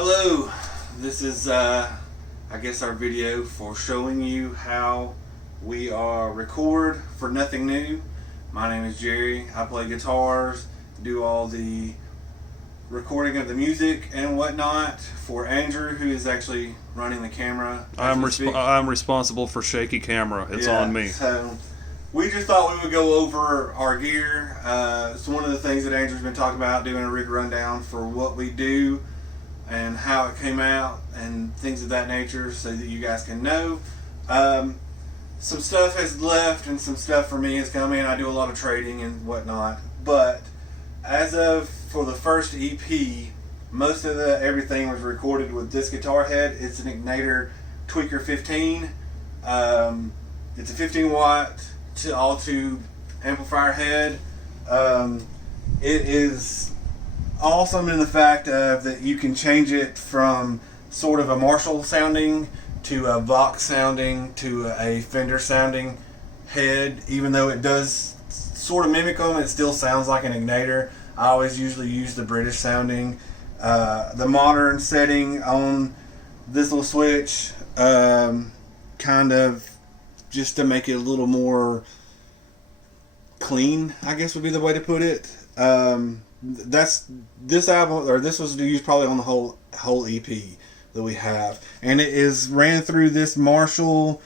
Hello, this is I guess our video for showing you how we record for Nothing New. My name is Jerry. I play guitars, do all the recording of the music and whatnot for Andrew, who is actually running the camera. I'm responsible for shaky camera. It's on me. So we just thought we would go over our gear. It's one of the things that Andrew's been talking about, doing a rig rundown for what we do and how it came out and things of that nature, so that you guys can know. Some stuff has left and some stuff for me has come in. I do a lot of trading and whatnot, but as of for the first EP, most of everything was recorded with this guitar head. It's an Ignator Tweaker 15. It's a 15 watt all tube amplifier head. It is awesome in the fact of that you can change it from sort of a Marshall sounding to a Vox sounding to a Fender sounding head. Even though it does sort of mimic them, it still sounds like an Ignator. I always usually use the British sounding. The modern setting on this little switch, kind of just to make it a little more clean, I guess would be the way to put it. This album, or this was used probably on the whole EP that we have, and it is ran through this Marshall.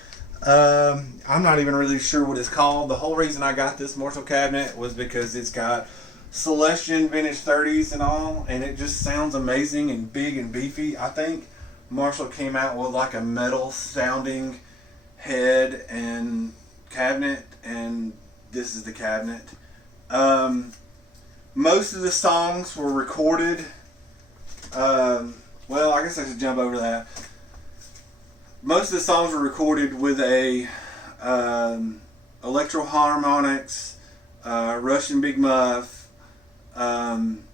I'm not even really sure what it's called. The whole reason I got this Marshall cabinet was because it's got Celestion vintage 30s and all, and it just sounds amazing and big and beefy. I think Marshall came out with like a metal sounding head and cabinet, and this is the cabinet. Most of the songs were recorded, well, I guess I should jump over that. Most of the songs were recorded with a Electro Harmonics, Russian Big Muff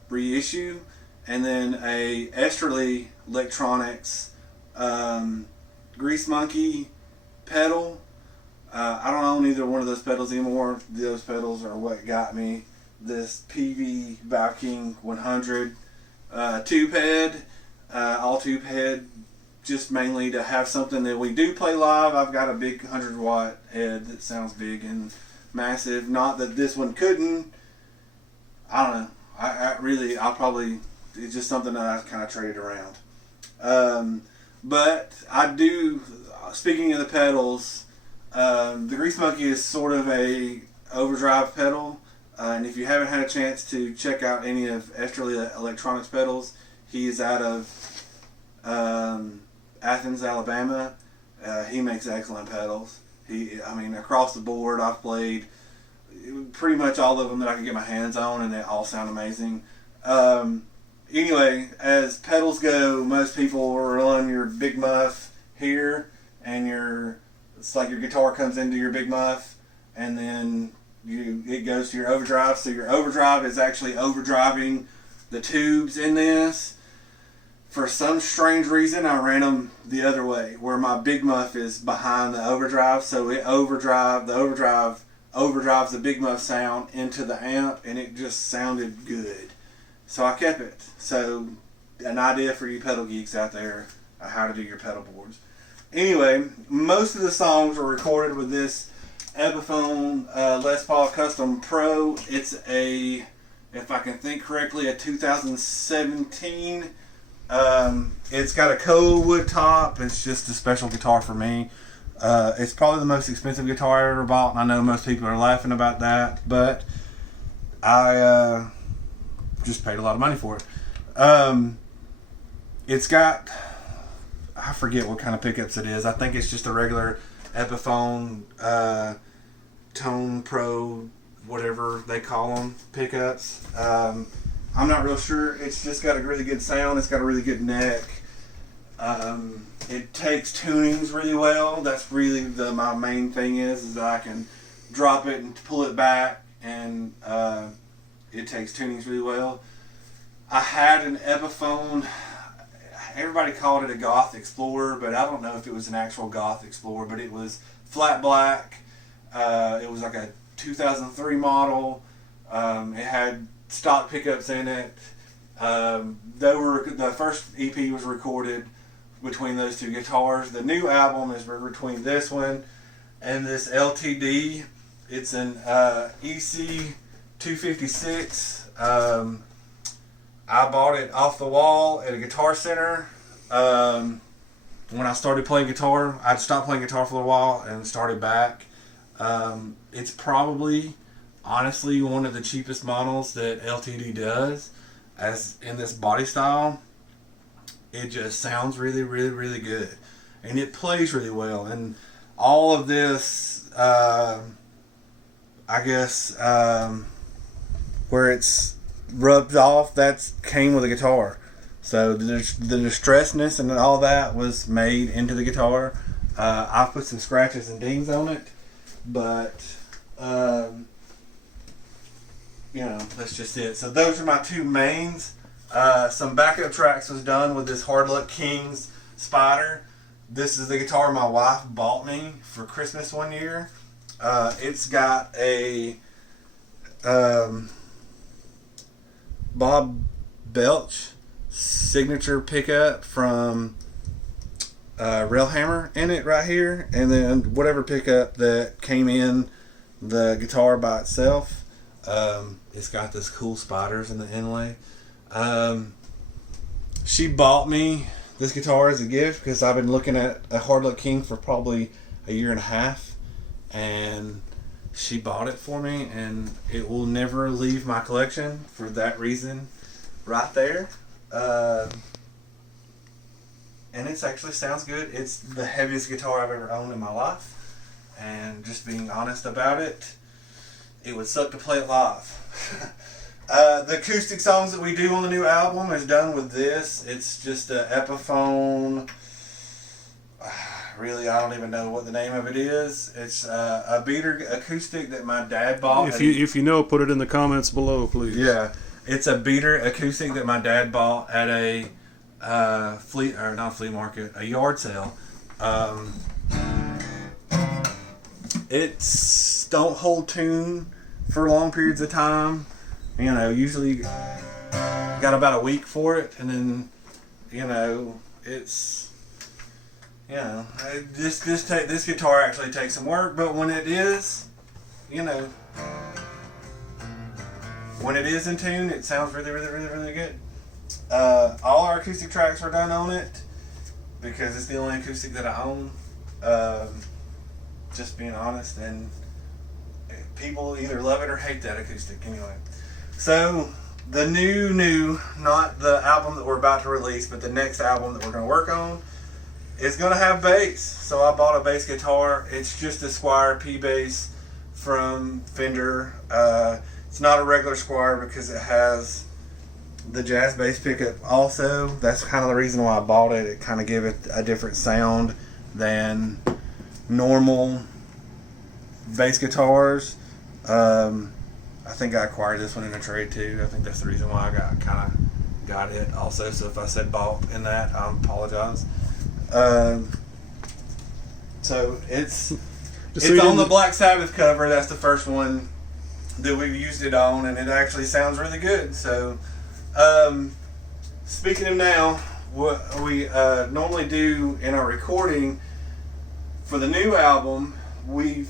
reissue, and then a Esterly Electronics Grease Monkey pedal. I don't own either one of those pedals anymore. Those pedals are what got me this PV Valve King 100 tube head, all tube head, just mainly to have something that we do play live. I've got a big 100 watt head that sounds big and massive. Not that this one couldn't. I don't know. I'll probably, it's just something that I kind of traded around. But I do, speaking of the pedals, the Grease Monkey is sort of a overdrive pedal. And if you haven't had a chance to check out any of Esterly Electronics pedals, he is out of Athens, Alabama. He makes excellent pedals. Across the board, I've played pretty much all of them that I can get my hands on, and they all sound amazing. Anyway, as pedals go, most people run your Big Muff here, and it's like your guitar comes into your Big Muff, and then it goes to your overdrive. So your overdrive is actually overdriving the tubes in this. For some strange reason, I ran them the other way, where my Big Muff is behind the overdrive, so the overdrive overdrives the Big Muff sound into the amp, and it just sounded good. So I kept it. So an idea for you pedal geeks out there, how to do your pedal boards. Anyway, most of the songs were recorded with this Epiphone Les Paul Custom Pro. It's if I can think correctly, a 2017. It's got a Koa wood top. It's just a special guitar for me. It's probably the most expensive guitar I ever bought, and I know most people are laughing about that, but I just paid a lot of money for it. It's got, I forget what kind of pickups it is. I think it's just a regular Epiphone Tone Pro, whatever they call them, pickups. I'm not real sure. It's just got a really good sound. It's got a really good neck. It takes tunings really well. That's really my main thing is that I can drop it and pull it back, and it takes tunings really well. I had an Epiphone. Everybody called it a Goth Explorer, but I don't know if it was an actual Goth Explorer, but it was flat black. It was like a 2003 model. It had stock pickups in it. The first EP was recorded between those two guitars. The new album is between this one and this LTD. It's an EC 256. I bought it off the wall at a Guitar Center. When I started playing guitar, I stopped playing guitar for a while and started back. It's probably, honestly, one of the cheapest models that LTD does. As in this body style, it just sounds really, really, really good, and it plays really well. And all of this, I guess, where it's rubbed off, that came with a guitar. So the distressedness and all that was made into the guitar. I put some scratches and dings on it, but that's just it. So those are my two mains. Some backup tracks was done with this Hard Luck Kings Spider. This is the guitar my wife bought me for Christmas one year. It's got a Bob Belch signature pickup from Railhammer in it right here, and then whatever pickup that came in the guitar by itself. It's got this cool spiders in the inlay. She bought me this guitar as a gift because I've been looking at a Hard Luck King for probably a year and a half, and she bought it for me, and it will never leave my collection for that reason right there. And it actually sounds good. It's the heaviest guitar I've ever owned in my life, and just being honest about it, it would suck to play it live. The acoustic songs that we do on the new album is done with this. It's just an Epiphone. Really, I don't even know what the name of it is. It's a beater acoustic that my dad bought. If you know, put it in the comments below, please. Yeah, it's a beater acoustic that my dad bought at a a yard sale. It's don't hold tune for long periods of time. Usually got about a week for it, and then it's this guitar actually takes some work, but when it is in tune, it sounds really, really, really, really good. All our acoustic tracks are done on it because it's the only acoustic that I own. Just being honest, and people either love it or hate that acoustic anyway. So the new, not the album that we're about to release, but the next album that we're going to work on is going to have bass. So I bought a bass guitar. It's just a Squire P bass from Fender. It's not a regular Squire because it has the jazz bass pickup also. That's kind of the reason why I bought it. It kind of gave it a different sound than normal bass guitars. I think I acquired this one in a trade too. I think that's the reason why I got it also. So if I said bought in that, I apologize. So it's on the Black Sabbath cover. That's the first one that we've used it on, and it actually sounds really good. So speaking of now, what we normally do in our recording for the new album, we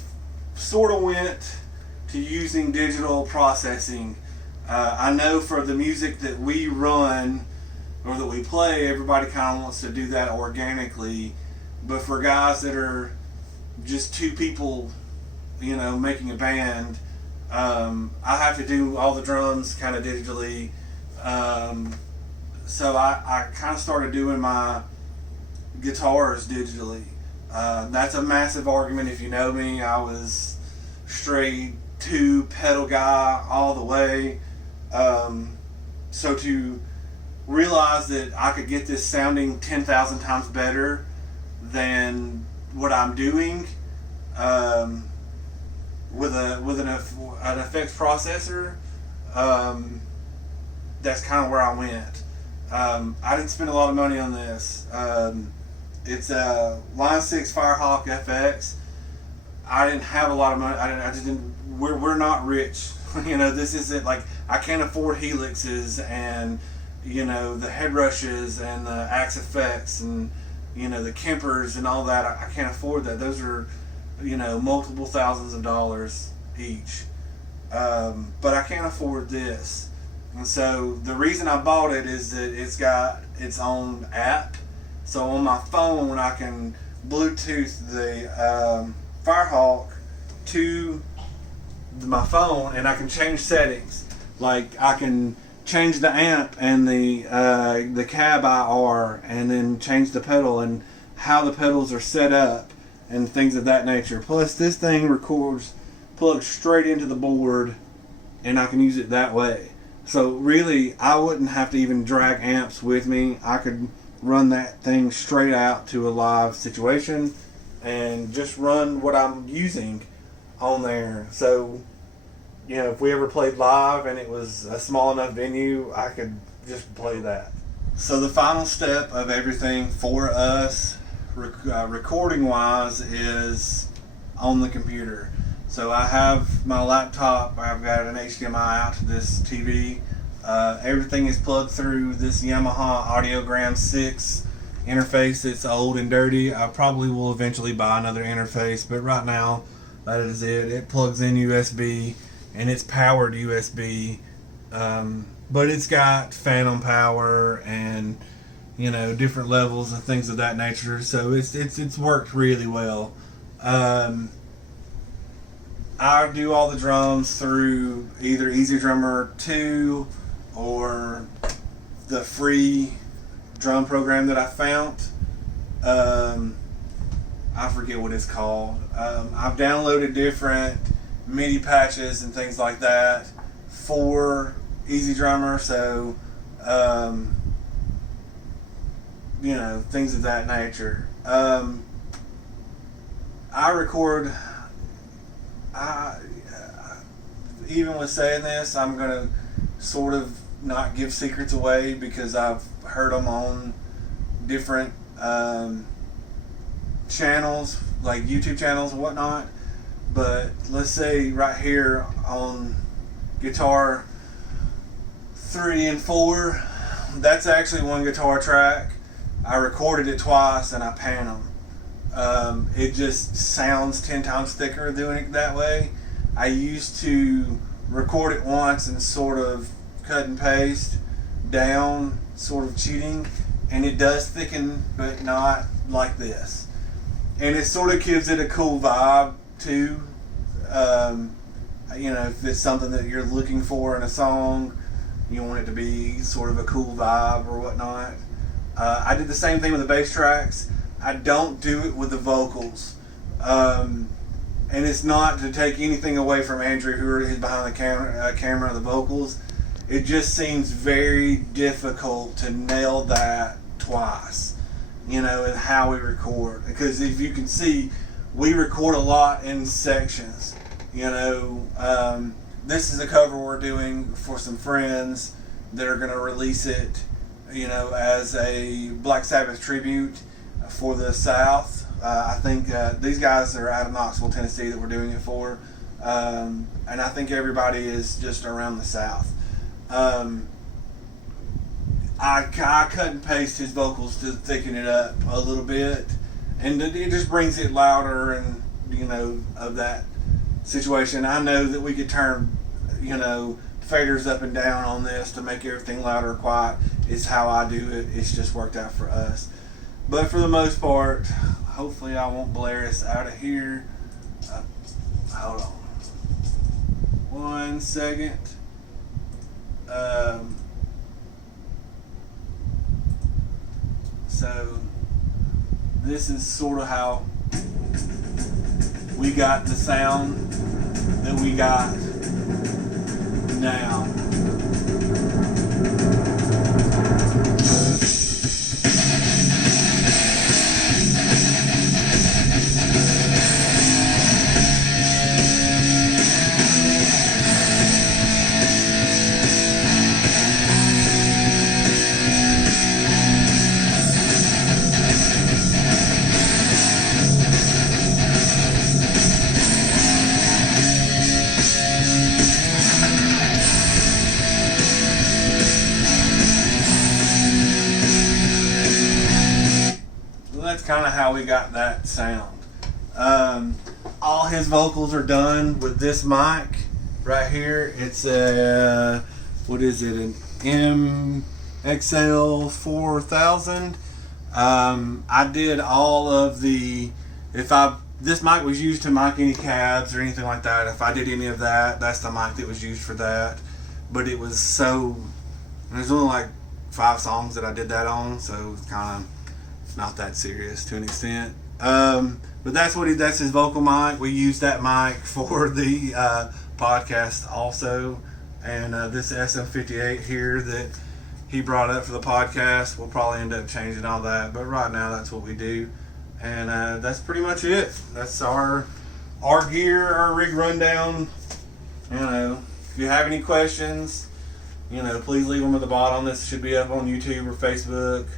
sort of went to using digital processing. I know for the music that we run or that we play, everybody kind of wants to do that organically, but for guys that are just two people, making a band, I have to do all the drums kind of digitally. So I kind of started doing my guitars digitally. That's a massive argument. If you know me, I was straight two pedal guy all the way. So to realize that I could get this sounding 10,000 times better than what I'm doing with an effects processor, that's kind of where I went. I didn't spend a lot of money on this. It's a Line 6 Firehawk FX. I didn't have a lot of money. I just didn't. We're not rich. This isn't like I can't afford Helixes and the head rushes and the Axe effects and the Kempers and all that. I can't afford that. Those are multiple thousands of dollars each. But I can't afford this. And so the reason I bought it is that it's got its own app. So on my phone I can Bluetooth the Firehawk to my phone, and I can change settings. Like I can change the amp and the cab IR, and then change the pedal and how the pedals are set up and things of that nature. Plus this thing plugs straight into the board, and I can use it that way. So really I wouldn't have to even drag amps with me. I could run that thing straight out to a live situation and just run what I'm using on there. So if we ever played live and it was a small enough venue, I could just play that. So the final step of everything for us recording wise is on the computer. So I have my laptop, I've got an HDMI out to this TV. Everything is plugged through this Yamaha Audiogram 6 interface. It's old and dirty. I probably will eventually buy another interface, but right now that is it. It plugs in USB and it's powered USB, but it's got phantom power and different levels and things of that nature. So it's worked really well. I do all the drums through either EasyDrummer 2 or the free drum program that I found. I forget what it's called. I've downloaded different MIDI patches and things like that for EasyDrummer, so things of that nature. I record. Even with saying this, I'm gonna sort of not give secrets away because I've heard them on different channels, like YouTube channels and whatnot. But let's say right here on guitar 3 and 4, that's actually one guitar track. I recorded it twice and I pan them. It just sounds 10 times thicker doing it that way. I used to record it once and sort of cut and paste down, sort of cheating, and it does thicken, but not like this. And it sort of gives it a cool vibe too. If it's something that you're looking for in a song, you want it to be sort of a cool vibe or whatnot. I did the same thing with the bass tracks. I don't do it with the vocals. And it's not to take anything away from Andrew, who is behind the camera, the vocals. It just seems very difficult to nail that twice, in how we record. Because if you can see, we record a lot in sections. This is a cover we're doing for some friends that are going to release it, as a Black Sabbath tribute for the South. I think these guys are out of Knoxville, Tennessee that we're doing it for. And I think everybody is just around the South. I cut and paste his vocals to thicken it up a little bit. And it just brings it louder and, of that situation. I know that we could turn, faders up and down on this to make everything louder or quiet. It's how I do it. It's just worked out for us. But for the most part, hopefully I won't blare us out of here. Hold on. 1 second. So this is sort of how we got the sound that we got now. we got that sound. All his vocals are done with this mic right here. It's a, what is it, an MXL 4000. I did all of the, this mic was used to mic any cabs or anything like that. If I did any of that, that's the mic that was used for that. But it was there's only like 5 songs that I did that on, so it's kind of not that serious to an extent. But that's his vocal mic. We used that mic for the podcast also. And this SM58 here that he brought up for the podcast, we'll probably end up changing all that. But right now, that's what we do. And that's pretty much it. That's our gear, our rig rundown. If you have any questions, please leave them at the bottom. This should be up on YouTube or Facebook.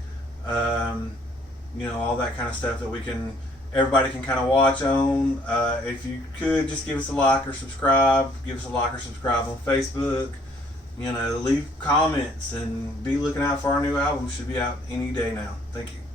All that kind of stuff that everybody can kind of watch on. If you could just give us a like or subscribe. Give us a like or subscribe on Facebook. Leave comments and be looking out for our new album. Should be out any day now. Thank you.